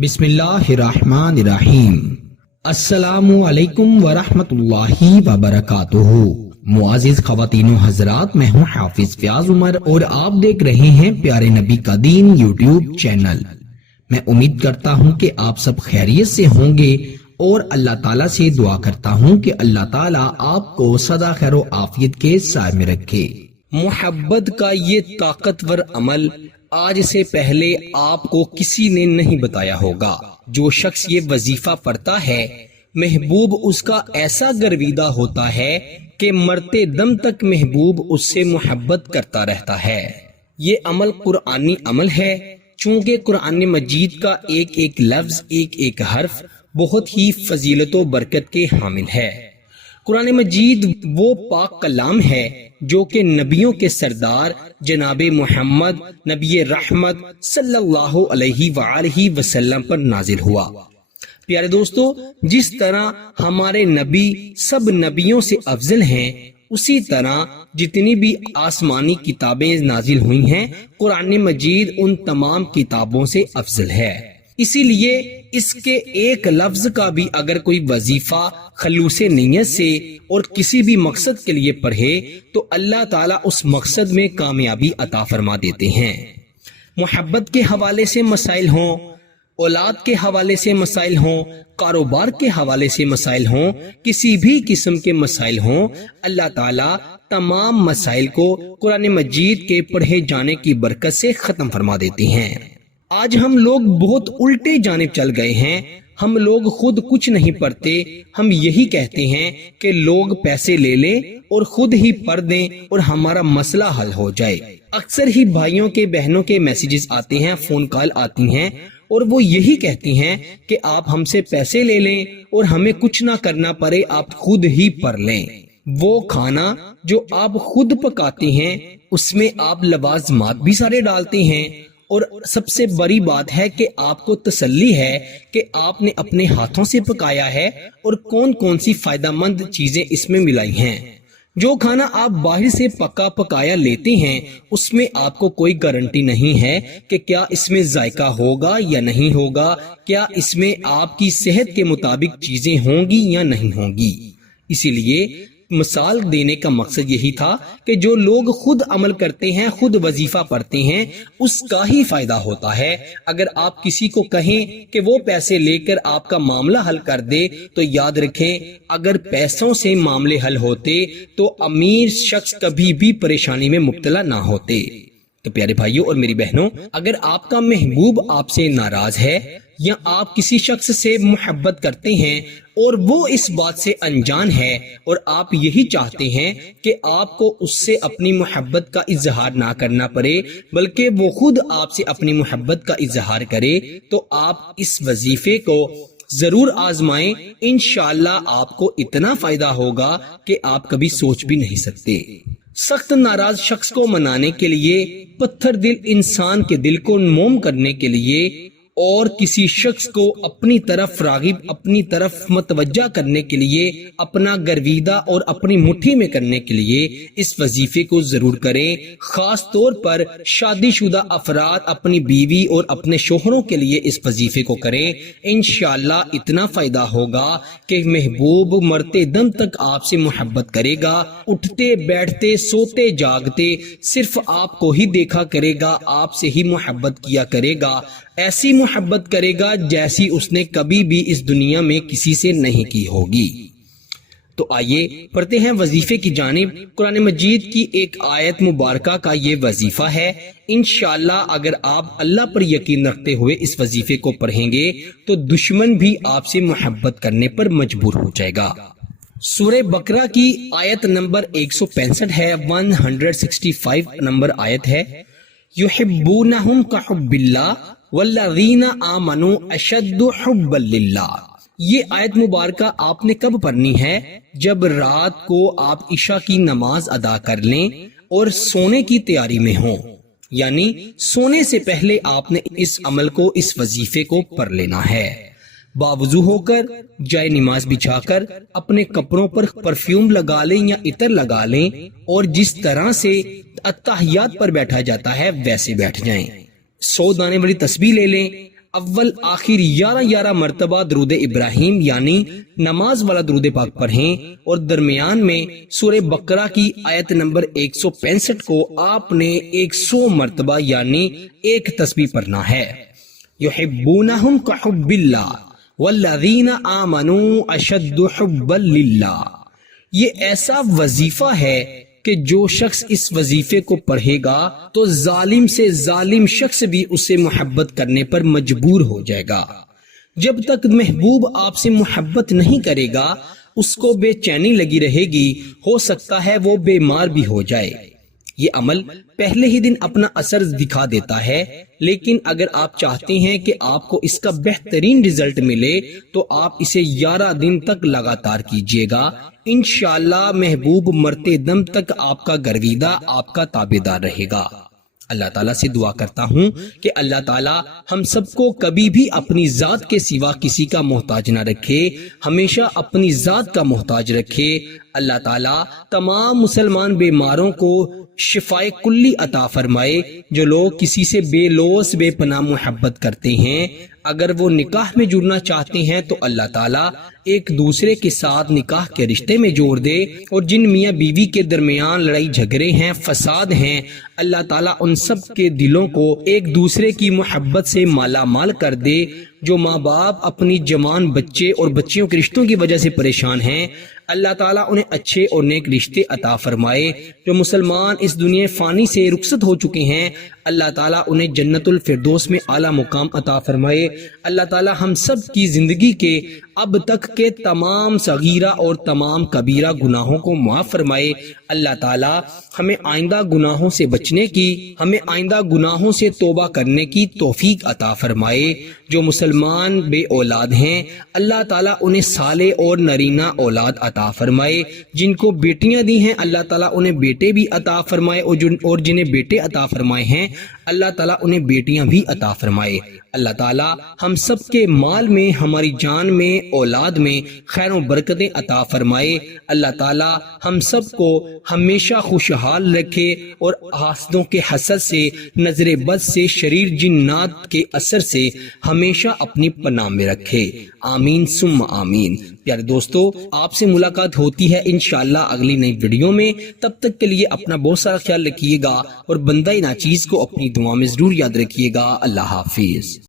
بسم اللہ الرحمن الرحیم۔ السلام علیکم ورحمۃ اللہ وبرکاتہ۔ معزز خواتین و حضرات، میں ہوں حافظ فیاض عمر اور آپ دیکھ رہے ہیں پیارے نبی کا دین یوٹیوب چینل۔ میں امید کرتا ہوں کہ آپ سب خیریت سے ہوں گے اور اللہ تعالیٰ سے دعا کرتا ہوں کہ اللہ تعالیٰ آپ کو سدا خیر و عافیت کے سائے میں رکھے۔ محبت کا یہ طاقتور عمل آج سے پہلے آپ کو کسی نے نہیں بتایا ہوگا۔ جو شخص یہ وظیفہ پڑھتا ہے، محبوب اس کا ایسا گرویدہ ہوتا ہے کہ مرتے دم تک محبوب اس سے محبت کرتا رہتا ہے۔ یہ عمل قرآنی عمل ہے، چونکہ قرآن مجید کا ایک ایک لفظ، ایک ایک حرف بہت ہی فضیلت و برکت کے حامل ہے۔ قرآن مجید وہ پاک کلام ہے جو کہ نبیوں کے سردار جناب محمد نبی رحمت صلی اللہ علیہ وآلہ وسلم پر نازل ہوا۔ پیارے دوستو، جس طرح ہمارے نبی سب نبیوں سے افضل ہیں، اسی طرح جتنی بھی آسمانی کتابیں نازل ہوئی ہیں، قرآن مجید ان تمام کتابوں سے افضل ہے۔ اسی لیے اس کے ایک لفظ کا بھی اگر کوئی وظیفہ خلوص نیت سے اور کسی بھی مقصد کے لیے پڑھے تو اللہ تعالیٰ اس مقصد میں کامیابی عطا فرما دیتے ہیں۔ محبت کے حوالے سے مسائل ہوں، اولاد کے حوالے سے مسائل ہوں، کاروبار کے حوالے سے مسائل ہوں، کسی بھی قسم کے مسائل ہوں، اللہ تعالیٰ تمام مسائل کو قرآن مجید کے پڑھے جانے کی برکت سے ختم فرما دیتے ہیں۔ آج ہم لوگ بہت الٹے جانب چل گئے ہیں۔ ہم لوگ خود کچھ نہیں پڑھتے، ہم یہی کہتے ہیں کہ لوگ پیسے لے لیں اور خود ہی پڑھ دیں اور ہمارا مسئلہ حل ہو جائے۔ اکثر ہی بھائیوں کے بہنوں کے میسیجز آتے ہیں، فون کال آتی ہیں اور وہ یہی کہتی ہیں کہ آپ ہم سے پیسے لے لیں اور ہمیں کچھ نہ کرنا پڑے، آپ خود ہی پڑھ لیں۔ وہ کھانا جو آپ خود پکاتے ہیں اس میں آپ لوازمات بھی سارے ڈالتے ہیں، اور سب سے بڑی بات ہے کہ آپ کو تسلی ہے کہ آپ نے اپنے ہاتھوں سے پکایا ہے اور کون کون سی فائدہ مند چیزیں اس میں ملائی ہیں۔ جو کھانا آپ باہر سے پکا پکایا لیتے ہیں اس میں آپ کو کوئی گارنٹی نہیں ہے کہ کیا اس میں ذائقہ ہوگا یا نہیں ہوگا، کیا اس میں آپ کی صحت کے مطابق چیزیں ہوں گی یا نہیں ہوں گی۔ اسی لیے مثال دینے کا مقصد یہی تھا کہ جو لوگ خود عمل کرتے ہیں، خود وظیفہ پڑھتے ہیں، اس کا ہی فائدہ ہوتا ہے۔ اگر آپ کسی کو کہیں کہ وہ پیسے لے کر آپ کا معاملہ حل کر دے تو یاد رکھیں، اگر پیسوں سے معاملے حل ہوتے تو امیر شخص کبھی بھی پریشانی میں مبتلا نہ ہوتے۔ تو پیارے بھائیوں اور میری بہنوں، اگر آپ کا محبوب آپ سے ناراض ہے یا آپ کسی شخص سے محبت کرتے ہیں اور وہ اس بات سے انجان ہے اور آپ یہی چاہتے ہیں کہ آپ کو اس سے اپنی محبت کا اظہار نہ کرنا پڑے بلکہ وہ خود آپ سے اپنی محبت کا اظہار کرے، تو آپ اس وظیفے کو ضرور آزمائیں۔ انشاءاللہ آپ کو اتنا فائدہ ہوگا کہ آپ کبھی سوچ بھی نہیں سکتے۔ سخت ناراض شخص کو منانے کے لیے، پتھر دل انسان کے دل کو موم کرنے کے لیے اور کسی شخص کو اپنی طرف راغب، اپنی طرف متوجہ کرنے کے لیے، اپنا گرویدہ اور اپنی مٹھی میں کرنے کے لیے اس وظیفے کو ضرور کریں۔ خاص طور پر شادی شدہ افراد اپنی بیوی اور اپنے شوہروں کے لیے اس وظیفے کو کریں۔ انشاءاللہ اتنا فائدہ ہوگا کہ محبوب مرتے دم تک آپ سے محبت کرے گا، اٹھتے بیٹھتے سوتے جاگتے صرف آپ کو ہی دیکھا کرے گا، آپ سے ہی محبت کیا کرے گا، ایسی محبت کرے گا جیسی اس نے کبھی بھی اس دنیا میں کسی سے نہیں کی ہوگی۔ تو آئیے پڑھتے ہیں وظیفے کی جانب۔ قرآن مجید کی ایک آیت مبارکہ کا یہ وظیفہ ہے۔ انشاءاللہ اگر آپ اللہ پر یقین رکھتے ہوئے اس وظیفے کو پڑھیں گے تو دشمن بھی آپ سے محبت کرنے پر مجبور ہو جائے گا۔ سورہ بقرہ کی آیت نمبر 165 ہے، 165 نمبر آیت ہے۔ یحبونہم کحب اللہ والذین آمنوا اشد حبا للہ۔ یہ آیت مبارکہ آپ نے کب پڑھنی ہے؟ جب رات کو آپ عشاء کی نماز ادا کر لیں اور سونے کی تیاری میں ہوں، یعنی سونے سے پہلے آپ نے اس عمل کو، اس وظیفے کو پڑھ لینا ہے۔ باوضو ہو کر، جائے نماز بچھا کر، اپنے کپڑوں پر پرفیوم لگا لیں یا عطر لگا لیں اور جس طرح سے اتحیات پر بیٹھا جاتا ہے ویسے بیٹھ جائیں۔ 100 دانے والی تسبیح لے لیں، اول آخر 11 مرتبہ درود ابراہیم یعنی نماز والا درود پاک پڑھیں، اور درمیان میں سورہ بقرہ کی آیت نمبر 165 کو آپ نے 100 مرتبہ یعنی ایک تسبیح پڑھنا ہے۔ یحبونہم کحب اللہ والذین آمنوا اشد حبا للہ۔ یہ ایسا وظیفہ ہے کہ جو شخص اس وظیفے کو پڑھے گا تو ظالم سے ظالم شخص بھی اسے محبت کرنے پر مجبور ہو جائے گا۔ جب تک محبوب آپ سے محبت نہیں کرے گا اس کو بے چینی لگی رہے گی، ہو سکتا ہے وہ بیمار بھی ہو جائے۔ یہ عمل پہلے ہی دن اپنا اثر دکھا دیتا ہے، لیکن اگر آپ چاہتے ہیں کہ آپ کو اس کا بہترین رزلٹ ملے تو آپ اسے 11 دن تک لگاتار کیجئے گا۔ انشاءاللہ محبوب مرتے دم تک آپ کا گرویدہ، آپ کا تابعدار رہے گا۔ اللہ تعالیٰ سے دعا کرتا ہوں کہ اللہ تعالیٰ ہم سب کو کبھی بھی اپنی ذات کے سوا کسی کا محتاج نہ رکھے، ہمیشہ اپنی ذات کا محتاج رکھے۔ اللہ تعالیٰ تمام مسلمان بیماروں کو شفائے کلی عطا فرمائے۔ جو لوگ کسی سے بے لوث بے پناہ محبت کرتے ہیں، اگر وہ نکاح میں جڑنا چاہتے ہیں تو اللہ تعالیٰ ایک دوسرے کے ساتھ نکاح کے رشتے میں جوڑ دے، اور جن میاں بیوی کے درمیان لڑائی جھگڑے ہیں، فساد ہیں، اللہ تعالیٰ ان سب کے دلوں کو ایک دوسرے کی محبت سے مالا مال کر دے۔ جو ماں باپ اپنی جوان بچے اور بچیوں کے رشتوں کی وجہ سے پریشان ہیں، اللہ تعالیٰ انہیں اچھے اور نیک رشتے عطا فرمائے۔ جو مسلمان اس دنیا فانی سے رخصت ہو چکے ہیں، اللہ تعالیٰ انہیں جنت الفردوس میں اعلیٰ مقام عطا فرمائے۔ اللہ تعالیٰ ہم سب کی زندگی کے اب تک کے تمام صغیرہ اور تمام کبیرہ گناہوں کو معاف فرمائے۔ اللہ تعالیٰ ہمیں آئندہ گناہوں سے بچنے کی، ہمیں آئندہ گناہوں سے توبہ کرنے کی توفیق عطا فرمائے۔ جو مسلمان بے اولاد ہیں، اللہ تعالیٰ انہیں صالح اور نرینہ اولاد عطا فرمائے۔ جن کو بیٹیاں دی ہیں، اللہ تعالیٰ انہیں بیٹے بھی عطا فرمائے، اور جنہیں بیٹے عطا فرمائے ہیں اللہ تعالیٰ انہیں بیٹیاں بھی عطا فرمائے۔ اللہ تعالیٰ ہم سب کے مال میں، ہماری جان میں، اولاد میں خیر و برکتیں عطا فرمائے۔ اللہ تعالیٰ ہم سب کو ہمیشہ خوشحال رکھے، اور حاسدوں کے حسد سے، نظر بد سے، شریر جنات کے اثر سے ہمیشہ اپنی پناہ میں رکھے۔ آمین ثم آمین۔ پیارے دوستو، آپ سے ملاقات ہوتی ہے انشاءاللہ اگلی نئی ویڈیو میں۔ تب تک کے لیے اپنا بہت سارا خیال رکھیے گا، اور بندہ ناچیز کو اپنی دعا میں ضرور یاد رکھیے گا۔ اللہ حافظ۔